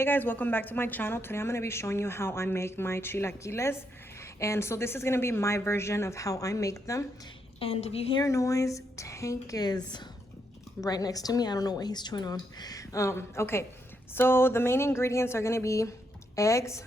Hey guys, welcome back to my channel. Today I'm going to be showing you how I make my chilaquiles. And so this is going to be my version of how I make them. And if you hear noise, Tank is right next to me. I don't know what he's chewing on. Okay, so the main ingredients are going to be eggs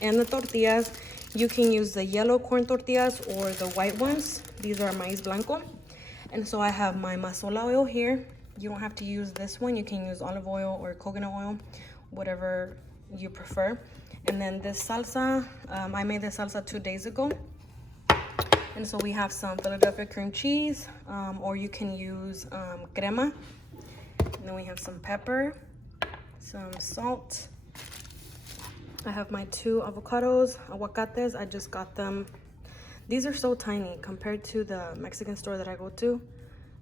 and the tortillas. You can use the yellow corn tortillas or the white ones. These are maíz blanco. And so I have my mazola oil here. You don't have to use this one. You can use olive oil or coconut oil, whatever you prefer. And then this salsa, I made this salsa 2 days ago. And so we have some Philadelphia cream cheese, or you can use crema. And then we have some pepper, some salt. I have my 2 avocados, aguacates. I just got them. These are so tiny compared to the Mexican store that I go to.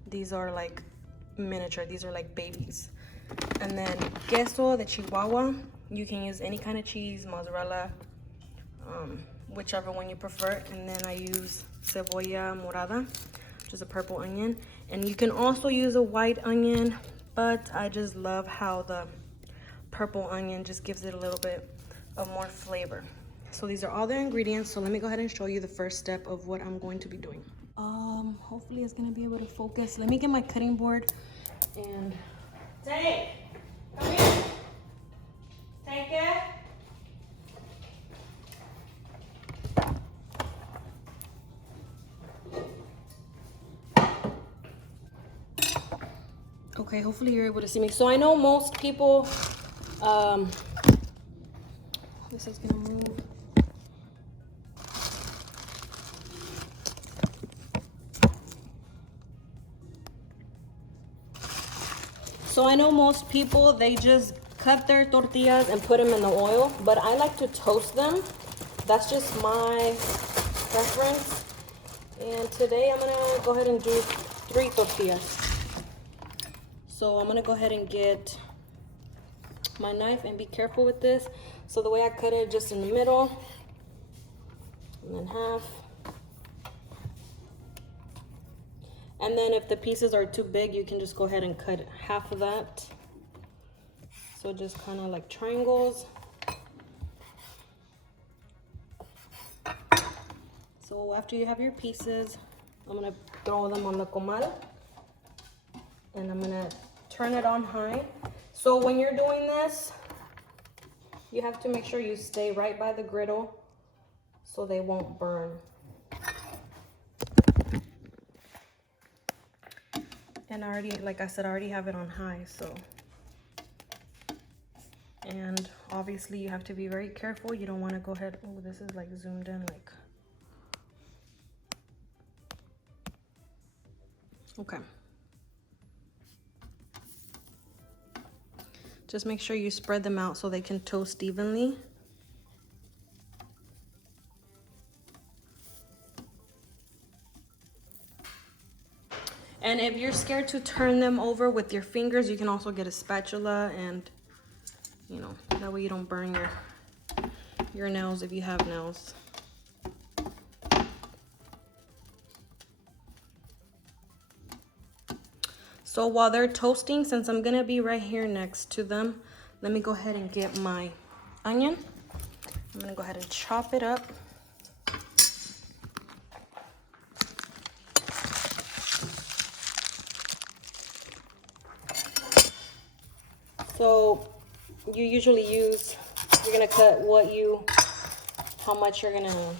These are like miniature. These are like babies. And then queso de Chihuahua. You can use any kind of cheese, mozzarella, whichever one you prefer. And then I use cebolla morada, which is a purple onion. And you can also use a white onion, but I just love how the purple onion just gives it a little bit of more flavor. So these are all the ingredients. So let me go ahead and show you the first step of what I'm going to be doing. Hopefully it's gonna be able to focus. Let me get my cutting board and Take, come here. Take it. Okay, hopefully you're able to see me. So I know most people, this is gonna move. So I know most people, they just cut their tortillas and put them in the oil, but I like to toast them. That's just my preference. And today I'm gonna go ahead and do 3 tortillas. So I'm gonna go ahead and get my knife and be careful with this. So the way I cut it, just in the middle, and then half. And then if the pieces are too big, you can just go ahead and cut half of that. So just kind of like triangles. So after you have your pieces, I'm gonna throw them on the comal. And I'm gonna turn it on high. So when you're doing this, you have to make sure you stay right by the griddle so they won't burn. And I already, like I said, I already have it on high, so. And obviously you have to be very careful. You don't want to go ahead, oh, this is like zoomed in, like. Okay. Just make sure you spread them out so they can toast evenly. And if you're scared to turn them over with your fingers, you can also get a spatula and, you know, that way you don't burn your nails if you have nails. So while they're toasting, since I'm gonna be right here next to them, let me go ahead and get my onion. I'm gonna go ahead and chop it up. So you usually use, you're gonna cut how much you're gonna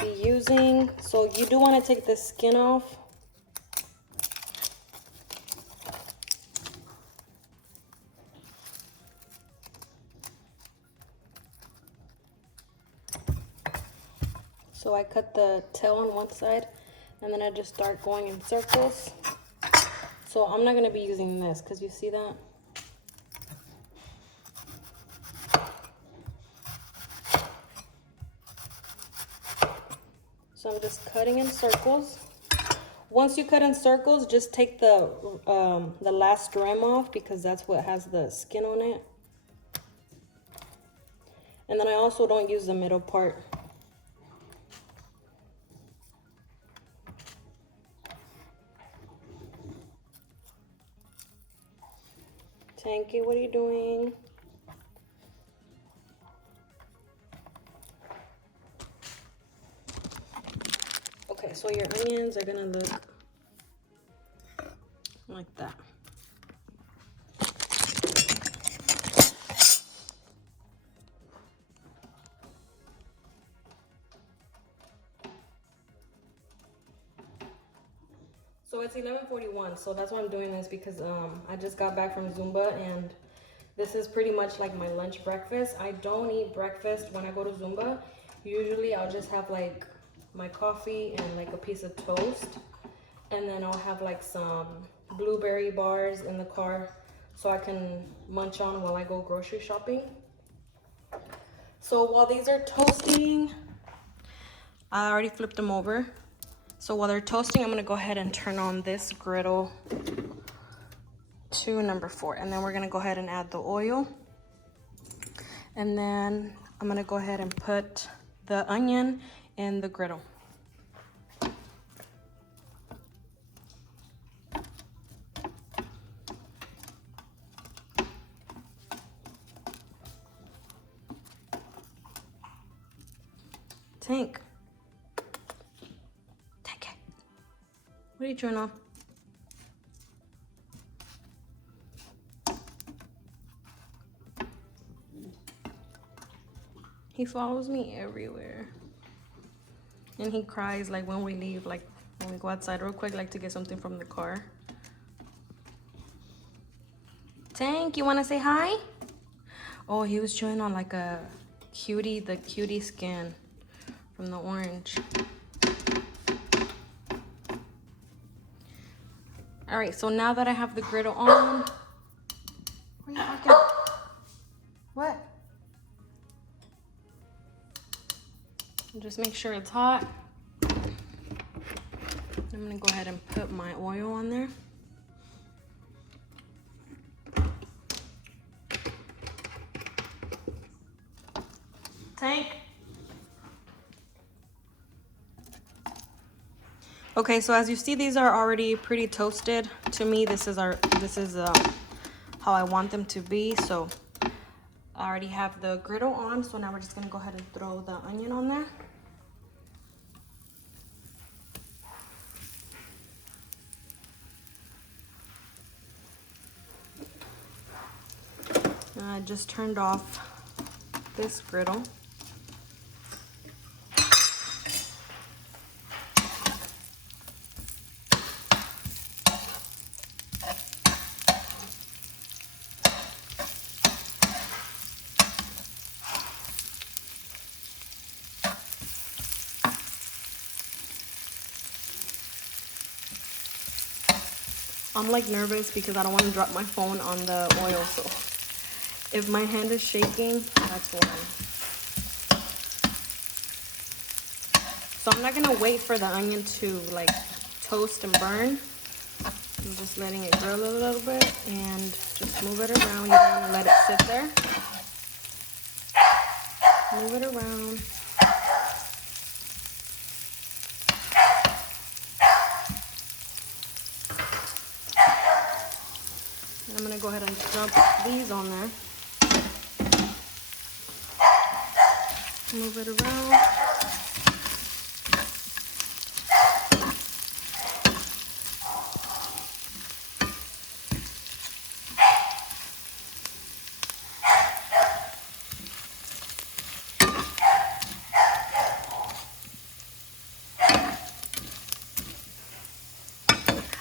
be using. So you do wanna take the skin off. So I cut the tail on one side and then I just start going in circles. So I'm not going to be using this because you see that? So I'm just cutting in circles. Once you cut in circles, just take the last rim off because that's what has the skin on it. And then I also don't use the middle part. Tanky, what are you doing? Okay, so your onions are gonna look like that. So it's 11:41, so that's why I'm doing this, because I just got back from Zumba and this is pretty much like my lunch breakfast. I don't eat breakfast when I go to Zumba. Usually I'll just have like my coffee and like a piece of toast, and then I'll have like some blueberry bars in the car so I can munch on while I go grocery shopping. So while these are toasting, I already flipped them over. So while they're toasting, I'm gonna go ahead and turn on this griddle to number 4. And then we're gonna go ahead and add the oil. And then I'm gonna go ahead and put the onion in the griddle. Tank. What are you chewing on? He follows me everywhere. And he cries like when we leave, like when we go outside real quick, like to get something from the car. Tank, you wanna say hi? Oh, he was chewing on like a cutie, the cutie skin from the orange. All right, so now that I have the griddle on, where are you fucking? What? Just make sure it's hot. I'm gonna go ahead and put my oil on there. Tank. Okay, so as you see, these are already pretty toasted. To me, this is how I want them to be. So I already have the griddle on. So now we're just gonna go ahead and throw the onion on there. I just turned off this griddle. I'm like nervous because I don't want to drop my phone on the oil, so if my hand is shaking, that's why. So I'm not gonna wait for the onion to like toast and burn. I'm just letting it grill a little bit and just move it around. You don't want to let it sit there. Move it around. And I'm gonna go ahead and dump these on there. Move it around.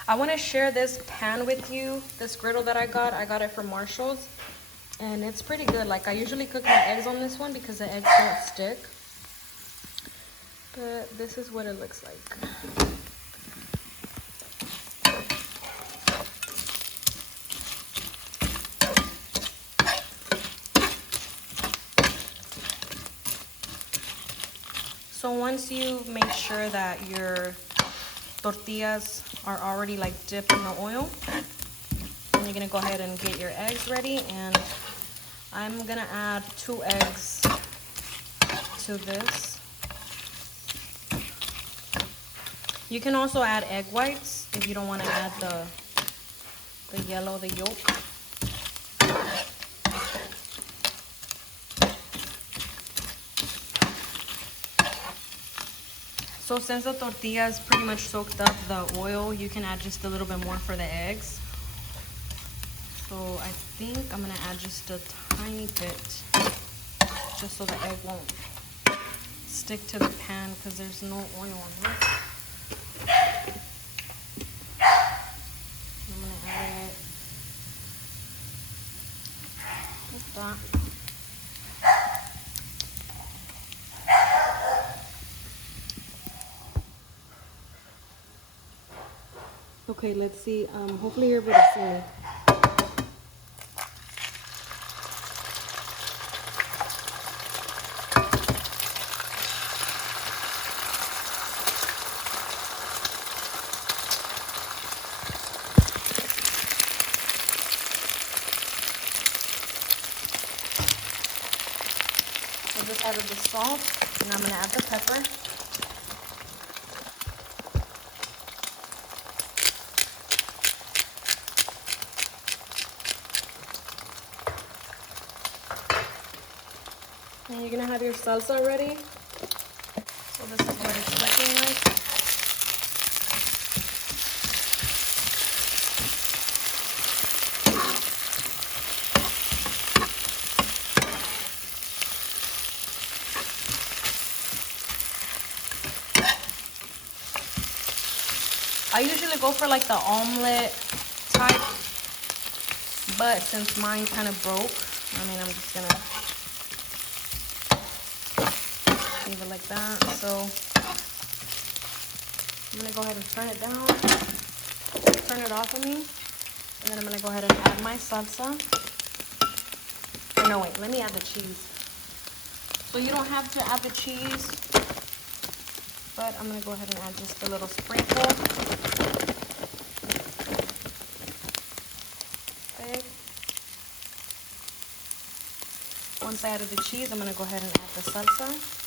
I want to share this pan with you, this griddle that I got it from Marshall's, and it's pretty good. Like, I usually cook my eggs on this one because the eggs don't stick, but this is what it looks like. So once you make sure that your tortillas are already like dipped in the oil, and you're gonna go ahead and get your eggs ready, and I'm gonna add 2 eggs to this. You can also add egg whites if you don't want to add the yellow, the yolk. So since the tortilla is pretty much soaked up the oil, you can add just a little bit more for the eggs. So I think I'm gonna add just a tiny bit, just so the egg won't stick to the pan because there's no oil on this. I'm gonna add it like that. Okay, let's see. Hopefully you're able to see me. I just added the salt, and I'm gonna add the pepper. And you're gonna have your salsa ready. So this is what it's looking like. I usually go for like the omelet type, but since mine kind of broke, I mean, I'm just gonna leave it like that. So I'm gonna go ahead and turn it down, turn it off of me, and then I'm gonna go ahead and add my salsa. Oh, no, wait, let me add the cheese. So you don't have to add the cheese, but I'm gonna go ahead and add just a little sprinkle. Okay. Once I added the cheese, I'm gonna go ahead and add the salsa.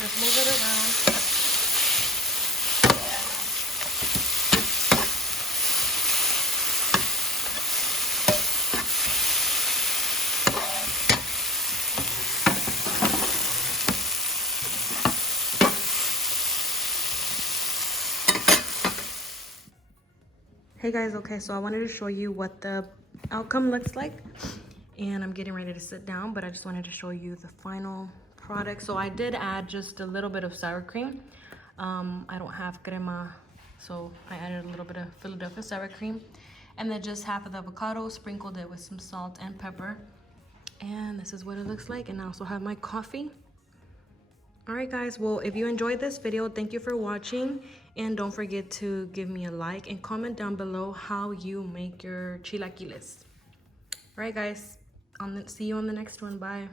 Just move it around. Hey guys, okay, so I wanted to show you what the outcome looks like, and I'm getting ready to sit down, but I just wanted to show you the final product. So I did add just a little bit of sour cream. I don't have crema, so I added a little bit of Philadelphia sour cream, and then just half of the avocado, sprinkled it with some salt and pepper, and this is what it looks like. And I also have my coffee. All right guys, well, if you enjoyed this video, thank you for watching, and don't forget to give me a like and comment down below how you make your chilaquiles. All right guys, see you on the next one. Bye.